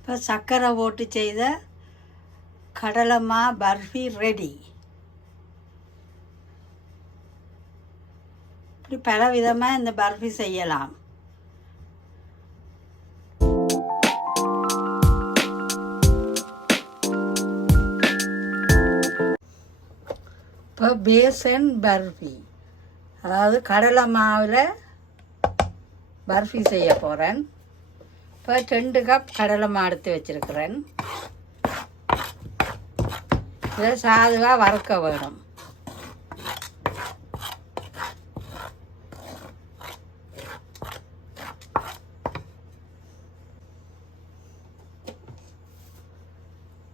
இப்போ சர்க்கரை ஓட்டு செய்த கடலைமா பர்ஃபி ரெடி. இப்படி பல விதமாக இந்த பர்ஃபி செய்யலாம். இப்போ பேசன் பர்ஃபி அதாவது கடலை மாவில் பர்ஃபி செய்ய போகிறேன் இப்போ ரெண்டு கப் கடலை மாடுத்து வச்சுருக்கிறேன். இதை சாதுவாக வறுக்க வேணும்.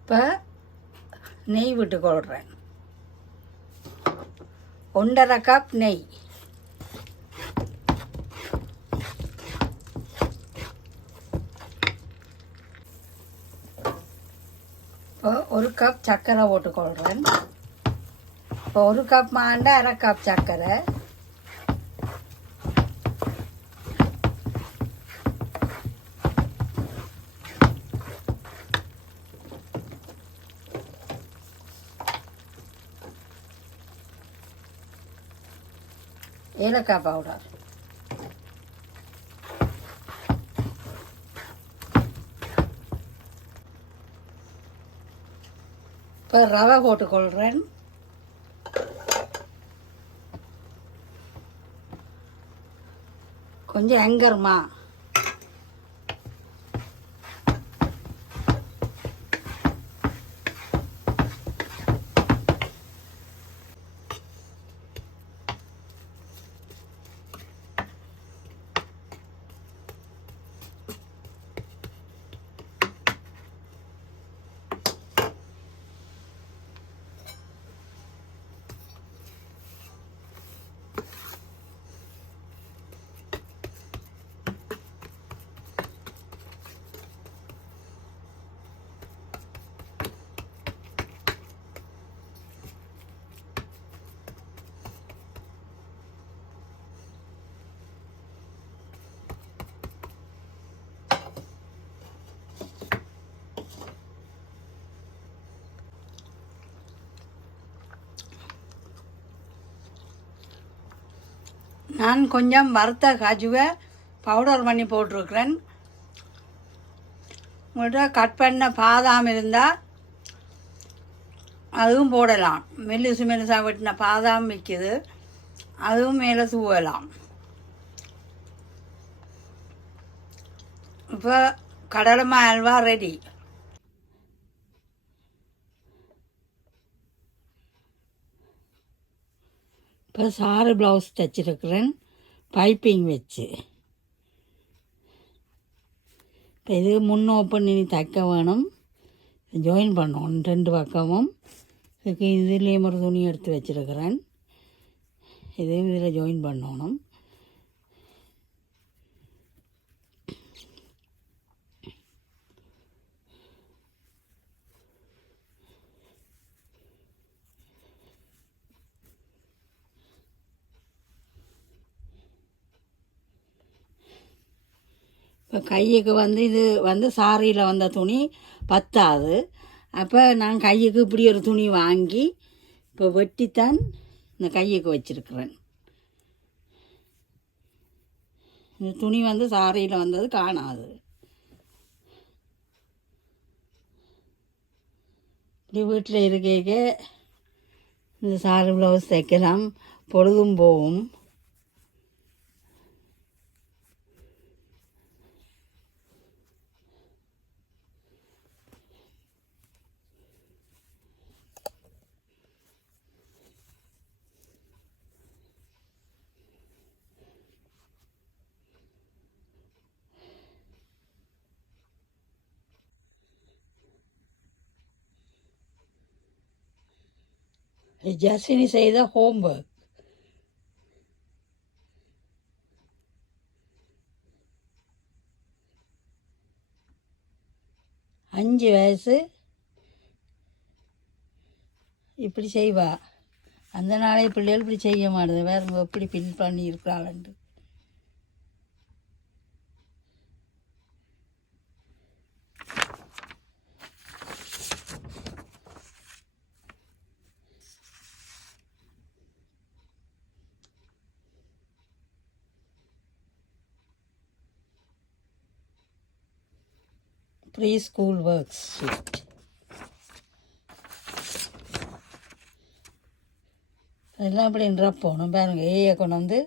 இப்போ நெய் விட்டு கொள்கிறேன் ஒன்றரை கப் நெய் இப்போ ஒரு கப் சர்க்கரை போட்டுக்கொள்கிறேன் இப்போ ஒரு கப் மாண்டா அரை கப் சர்க்கரை ஏலக்காய் பவுடர் இப்போ ரவை போட்டுக்கொள்கிறேன் கொஞ்சம் எங்கருமா நான் கொஞ்சம் வறுத்த காஜுவை பவுடர் பண்ணி போட்டிருக்கிறேன். உங்கள்கிட்ட கட் பண்ண பாதாம் இருந்தால் அதுவும் போடலாம். மெல்லிசு மெல்லிசாக வெட்டின பாதாம் விற்கிது அதுவும் மேலே தூவலாம். இப்போ கடலைமா அல்வா ரெடி இப்போ சாறு ப்ளவுஸ் தைச்சிருக்கிறேன். பைப்பிங் வச்சு. இப்போ இது முன் ஓப்பன் இனி தைக்க வேணும். ஜாயின் பண்ணணும் ரெண்டு பக்கமும். இதுக்கு இதுலேயும் ஒரு துணி எடுத்து வச்சுருக்கிறேன். இதையும் இதில் ஜாயின் பண்ணணும். இப்போ கையுக்கு வந்து இது வந்து சாரியில் வந்த துணி பத்தாது. அப்போ நான் கையுக்கு இப்படி ஒரு துணி வாங்கி இப்போ வெட்டித்தான் இந்த கையுக்கு வச்சுருக்குறேன். இந்த துணி வந்து சாரியில் வந்தது காணாது. இப்படி வீட்டில் இருக்க இந்த சாரி ப்ளவுஸ் தைக்கலாம் பொழுதும் போகும். ஜஸ்டினி செய்த ஹோம்ஒர்க் அஞ்சு வயசு. இப்படி செய்வா. அந்த நாளே பிள்ளைகள் இப்படி செய்ய மாட்டேது. வேற எப்படி பின் பண்ணி ப்ரீ ஸ்கூல் ஒர்க்ஸ் ஷீட் அதெல்லாம் இப்படி போகணும். பாருங்க ஏயை கொண்டு வந்து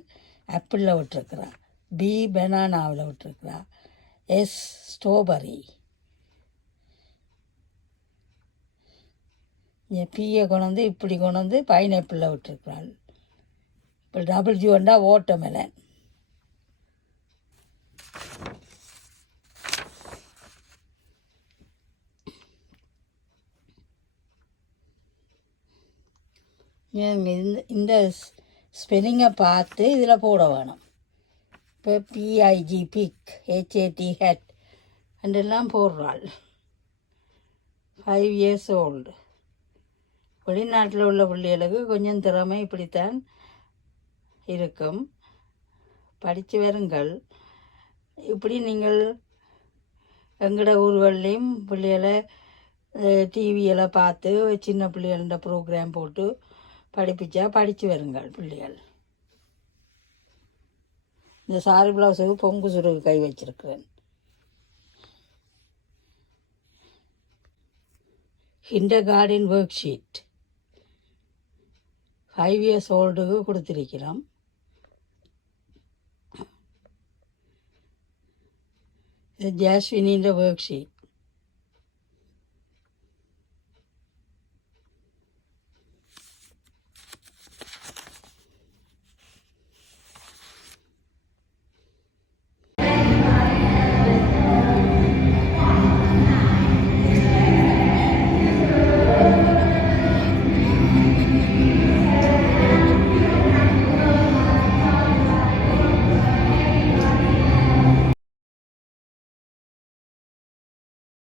ஆப்பிளில் விட்டுருக்குறா. பி பெனானாவில் விட்டுருக்குறா. எஸ் ஸ்ட்ராபெரி பியை கொண்டு வந்து இப்படி கொண்டு வந்து பைனாப்பிளில் விட்டுருக்குறாள். இப்போ டபுள் ஜூண்டா ஓட்டமெலன் இந்த இந்த ஸ்பெல்லிங்கை பார்த்து இதில் போட வேணும். இப்போ B I G big H A D head அண்டெல்லாம் போடுறாள். ஃபைவ் இயர்ஸ் ஓல்டு வெளிநாட்டில் உள்ள பிள்ளைகளுக்கு கொஞ்சம் திறமை இப்படித்தான் இருக்கும். படித்து வருங்கள். இப்படி நீங்கள் எங்களோட ஊர்கள்லேயும் பிள்ளைகளை டிவியெல்லாம் பார்த்து சின்ன பிள்ளைகள ப்ரோக்ராம் போட்டு படிப்பிச்சா படித்து வருங்கள் பிள்ளைகள். இந்த சாரி ப்ளவுஸுக்கு பொங்கு சுருகு கை வச்சிருக்கிறேன். Kindergarten work sheet five years ஓல்டுக்கு கொடுத்துருக்கிறோம். இது ஜாஸ்வினின்ற ஒர்க் ஷீட்